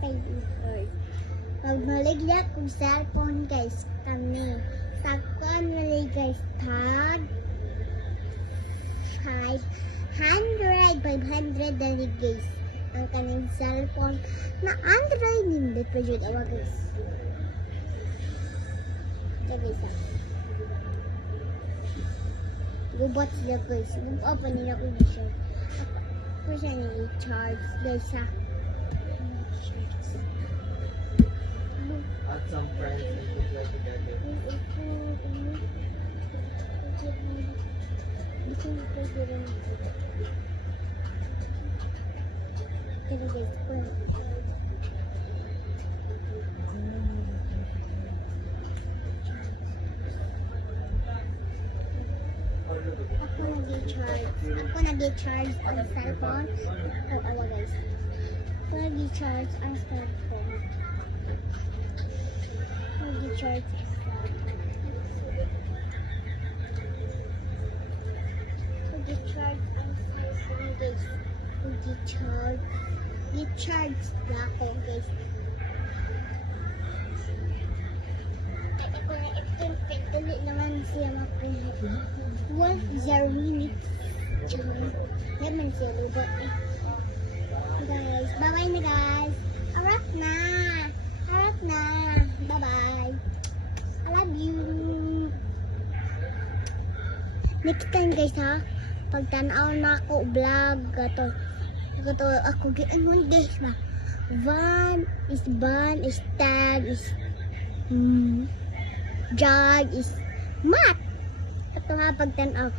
favors. Magmaligya kong cellphone guys kami. Takpan mali guys tag 500 dali guys. Ang kaning cellphone na Android hindi pa dyan awa guys. Ito guys ah. Gubot sila guys. Mag-open nila ko siya. Ako siya nag-charge guys ha. Add some friends and play together. Ito guys. Ako nag-charge ang cellphone. Awa guys. Ako nag-charge ang cellphone. Nag-charge ang cellphone. Nag-charge ang cellphone guys. Nag-charge na ako guys. Ako na-extend. Dali naman siya makuha. 0 minutes. Naman siya lubot eh. Guys, bye-bye na guys. Harap na. Bye-bye. I love you. Next time guys ha. Pagtanaw na ako vlog. Gato ako ano guys na. Van is tag is jog is mat. Ito ha pagtanaw.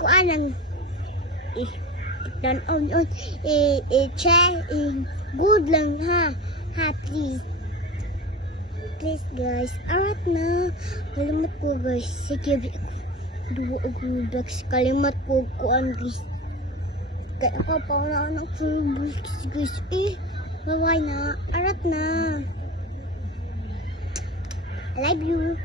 Kuanang tanaw yun. Check. Good lang ha. Please guys. Arat na. Kalimat ko guys. Sige. Duwa ako guys. Kalimat ko kuan guys. Kaya ako pa na anak ko guys. Baway na. Arat na. I love you.